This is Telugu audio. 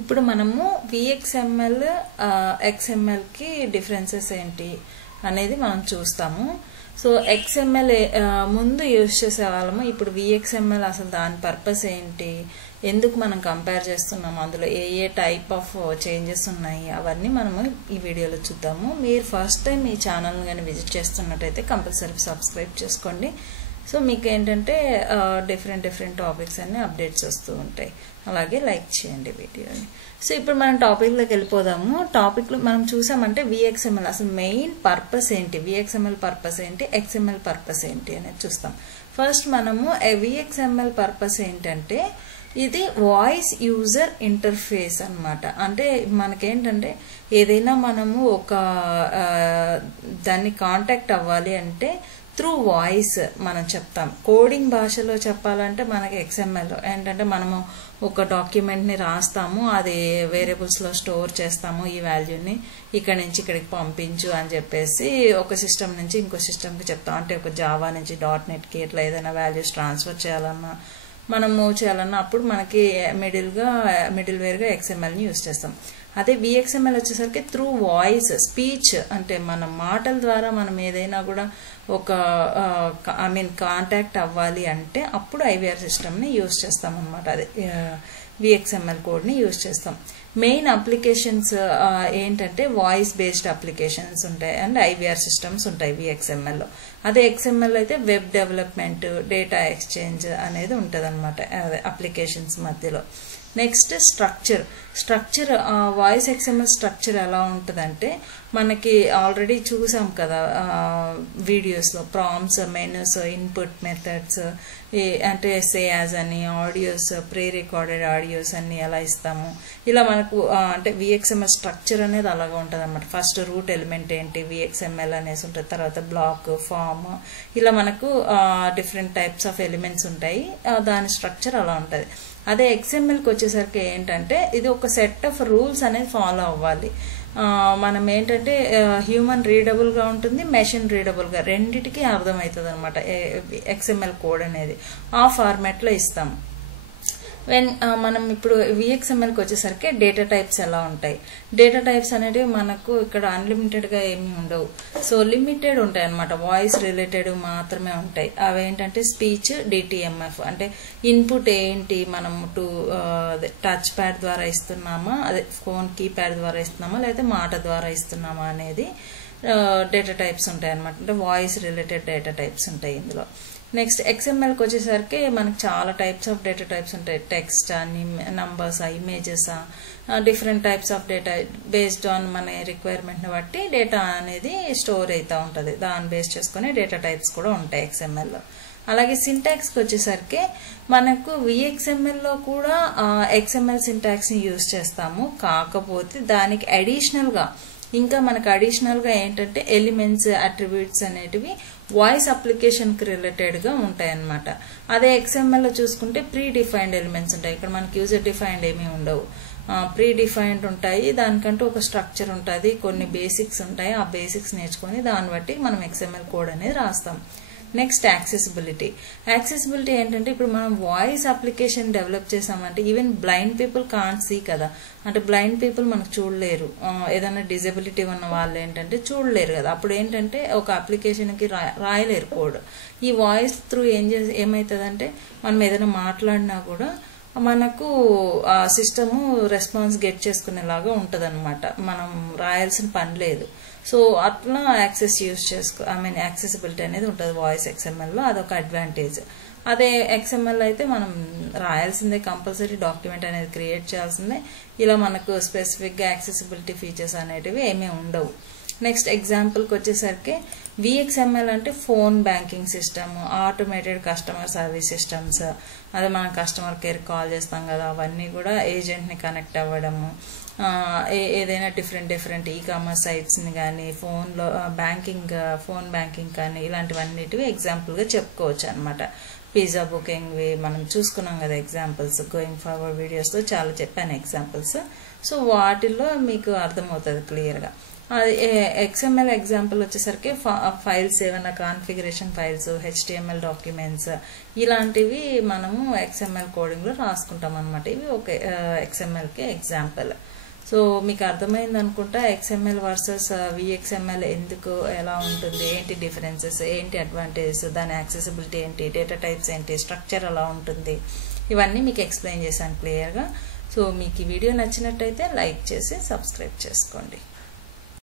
ఇప్పుడు మనము VXML XML కి డిఫరెన్సెస్ ఏంటి అనేది మనం చూస్తాము. సో XML ముందు యూజ్ చేసేవాళ్ళము, ఇప్పుడు VXML అసలు దాని పర్పస్ ఏంటి, ఎందుకు మనం కంపేర్ చేస్తున్నాము, అందులో ఏ టైప్ ఆఫ్ చేంజెస్ ఉన్నాయి అవన్నీ మనము ఈ వీడియోలో చూద్దాము. మీరు ఫస్ట్ టైం ఈ ఛానల్ కానీ విజిట్ చేస్తున్నట్టయితే కంపల్సరీ సబ్స్క్రైబ్ చేసుకోండి. సో మీకు ఏంటంటే డిఫరెంట్ టాపిక్స్ అన్ని అప్డేట్స్ వస్తూ ఉంటాయి. అలాగే లైక్ చేయండి వీడియోని. సో ఇప్పుడు మనం టాపిక్లోకి వెళ్ళిపోదాము. టాపిక్లో మనం చూసామంటే VXML అసలు మెయిన్ పర్పస్ ఏంటి, VXML పర్పస్ ఏంటి, XML పర్పస్ ఏంటి అనేది చూస్తాం. ఫస్ట్ మనము VXML పర్పస్ ఏంటంటే ఇది వాయిస్ యూజర్ ఇంటర్ఫేస్ అన్నమాట. అంటే మనకేంటంటే ఏదైనా మనము ఒక దాన్ని కాంటాక్ట్ అవ్వాలి అంటే త్రూ వాయిస్ మనం చెప్తాం. కోడింగ్ భాషలో చెప్పాలంటే మనకి XML ఏంటంటే మనము ఒక డాక్యుమెంట్ని రాస్తాము, అది వేరియబుల్స్లో స్టోర్ చేస్తాము, ఈ వాల్యూని ఇక్కడ నుంచి ఇక్కడికి పంపించు అని చెప్పేసి ఒక సిస్టమ్ నుంచి ఇంకో సిస్టమ్కి చెప్తాం. అంటే ఒక జావా నుంచి .NETకి ఇట్లా ఏదైనా వాల్యూస్ ట్రాన్స్ఫర్ చేయాలన్నా మనం మూవ్ చేయాలన్నా అప్పుడు మనకి మిడిల్ వేర్గా XMLని యూజ్ చేస్తాం. అదే VXML వచ్చేసరికి త్రూ వాయిస్ స్పీచ్, అంటే మన మాటల ద్వారా మనం ఏదైనా కూడా ఒక కాంటాక్ట్ అవ్వాలి అంటే అప్పుడు IVR సిస్టమ్ని యూజ్ చేస్తాం అనమాట. అదే VXML కోడ్ని యూజ్ చేస్తాం. మెయిన్ అప్లికేషన్స్ ఏంటంటే వాయిస్ బేస్డ్ అప్లికేషన్స్ ఉంటాయి అండ్ IVR సిస్టమ్స్ ఉంటాయి VXMLలో. అదే XML అయితే వెబ్ డెవలప్మెంట్, డేటా ఎక్స్చేంజ్ అనేది ఉంటుంది అనమాట అప్లికేషన్స్ మధ్యలో. Next structure voice XML structure ఎలా ఉంటుందంటే మనకి ఆల్రెడీ చూసాం కదా వీడియోస్లో, ప్రాంప్ట్స్, మెనూస్, ఇన్పుట్ మెథడ్స్, అంటే సే యాజ్ అని, ఆడియోస్, ప్రీ రికార్డెడ్ ఆడియోస్ అన్ని ఎలా ఇస్తాము, ఇలా మనకు అంటే VXML స్ట్రక్చర్ అనేది అలాగా ఉంటుంది అనమాట. ఫస్ట్ రూట్ ఎలిమెంట్ ఏంటి VXML అనేసి ఉంటుంది, తర్వాత బ్లాక్, ఫామ్, ఇలా మనకు డిఫరెంట్ టైప్స్ ఆఫ్ ఎలిమెంట్స్ ఉంటాయి. దాని స్ట్రక్చర్ అలా ఉంటుంది. అదే XMLకి వచ్చేసరికి ఏంటంటే ఇది ఒక సెట్ ఆఫ్ రూల్స్ అనేది ఫాలో అవ్వాలి. మనం ఏంటంటే హ్యూమన్ రీడబుల్గా ఉంటుంది, మెషిన్ రీడబుల్గా, రెండిటికి అర్థమవుతుంది అనమాట XML కోడ్ అనేది. ఆ ఫార్మాట్లో ఇస్తాం. మనం ఇప్పుడు VXMLకి వచ్చేసరికి డేటా టైప్స్ ఎలా ఉంటాయి. డేటా టైప్స్ అనేటివి మనకు ఇక్కడ అన్లిమిటెడ్గా ఏమీ ఉండవు. సో లిమిటెడ్ ఉంటాయి అనమాట, వాయిస్ రిలేటెడ్ మాత్రమే ఉంటాయి. అవి ఏంటంటే స్పీచ్, DTMF అంటే ఇన్పుట్ ఏంటి, మనం టచ్ ప్యాడ్ ద్వారా ఇస్తున్నామా, అదే ఫోన్ కీప్యాడ్ ద్వారా ఇస్తున్నామా, లేకపోతే మాట ద్వారా ఇస్తున్నామా అనేది డేటా టైప్స్ ఉంటాయి అనమాట. అంటే వాయిస్ రిలేటెడ్ డేటా టైప్స్ ఉంటాయి ఇందులో. నెక్స్ట్ XMLకి వచ్చేసరికి మనకు చాలా టైప్స్ ఆఫ్ డేటా టైప్స్ ఉంటాయి. టెక్స్ట్ అని, numbers, images, different types of data based on మన రిక్వైర్మెంట్ని బట్టి డేటా అనేది స్టోర్ అవుతూ ఉంటుంది. దాన్ని బేస్ చేసుకుని డేటా టైప్స్ కూడా ఉంటాయి XMLలో. అలాగే సింటాక్స్కి వచ్చేసరికి మనకు VXMLలో కూడా XML సింటాక్స్ని యూజ్ చేస్తాము. కాకపోతే దానికి అడిషనల్గా ఏంటంటే ఎలిమెంట్స్, అట్రిబ్యూట్స్ అనేటివి వాయిస్ అప్లికేషన్కి రిలేటెడ్గా ఉంటాయి అన్నమాట. అదే XMLలో చూసుకుంటే ప్రీ డిఫైన్డ్ ఎలిమెంట్స్ ఉంటాయి. ఇక్కడ మనకి యూజర్ డిఫైన్డ్ ఏమీ ఉండవు, ప్రీ డిఫైన్డ్ ఉంటాయి. దానికంటూ ఒక స్ట్రక్చర్ ఉంటుంది, కొన్ని బేసిక్స్ ఉంటాయి. ఆ బేసిక్స్ నేర్చుకొని దాన్ని బట్టి మనం XML కోడ్ అనేది రాస్తాం. నెక్స్ట్ యాక్సెసిబిలిటీ ఏంటంటే ఇప్పుడు మనం వాయిస్ అప్లికేషన్ డెవలప్ చేసామంటే even blind people can't see కదా, అంటే బ్లైండ్ పీపుల్ మనకు చూడలేరు. ఏదైనా డిజబిలిటీ ఉన్న వాళ్ళు ఏంటంటే చూడలేరు కదా, అప్పుడు ఏంటంటే ఒక అప్లికేషన్కి రాయలేరు కోడ్. ఈ వాయిస్ త్రూ ఏమవుతుందంటే మనం ఏదైనా మాట్లాడినా కూడా మనకు సిస్టము రెస్పాన్స్ గెట్ చేసుకునేలాగా ఉంటుంది అనమాట, మనం రాయాల్సిన పని లేదు. సో అట్లా యాక్సెసిబిలిటీ అనేది ఉంటుంది వాయిస్ XMLలో, అదొక అడ్వాంటేజ్. అదే XML అయితే మనం రాయాల్సిందే, కంపల్సరీ డాక్యుమెంట్ అనేది క్రియేట్ చేయాల్సిందే. ఇలా మనకు స్పెసిఫిక్గా యాక్సెసిబిలిటీ ఫీచర్స్ అనేటివి ఏమీ ఉండవు. నెక్స్ట్ ఎగ్జాంపుల్కి వచ్చేసరికి VXML అంటే phone banking system, automated customer service systems, అదే మనం కస్టమర్ కేర్ కాల్ చేస్తాం కదా, అవన్నీ కూడా ఏజెంట్ని కనెక్ట్ అవ్వడము, ఏదైనా డిఫరెంట్ ఈకామర్స్ సైట్స్ని కానీ, ఫోన్ బ్యాంకింగ్ కానీ ఇలాంటివన్నిటివి ఎగ్జాంపుల్గా చెప్పుకోవచ్చు అనమాట. పిజ్జా బుకింగ్ మనం చూసుకున్నాం కదా ఎగ్జాంపుల్స్, గోయింగ్ ఫార్వర్డ్ వీడియోస్లో చాలా చెప్పాను ఎగ్జాంపుల్స్. సో వాటిల్లో మీకు అర్థమవుతుంది క్లియర్గా. అది XML ఎగ్జాంపుల్ వచ్చేసరికి ఫైల్స్ ఏమైనా కాన్ఫిగరేషన్ ఫైల్స్, HTML డాక్యుమెంట్స్ ఇలాంటివి మనము XML కోడింగ్లో రాసుకుంటాం అనమాట. ఇవి ఒక XMLకి ఎగ్జాంపుల్. సో మీకు అర్థమైంది అనుకుంటా XML వర్సెస్ VXML ఎందుకు ఎలా ఉంటుంది, ఏంటి డిఫరెన్సెస్, ఏంటి అడ్వాంటేజెస్, దాని యాక్సెసిబిలిటీ ఏంటి, డేటా టైప్స్ ఏంటి, స్ట్రక్చర్ ఎలా ఉంటుంది, ఇవన్నీ మీకు ఎక్స్ప్లెయిన్ చేశాను క్లియర్గా. సో మీకు ఈ వీడియో నచ్చినట్టయితే లైక్ చేసి సబ్స్క్రైబ్ చేసుకోండి.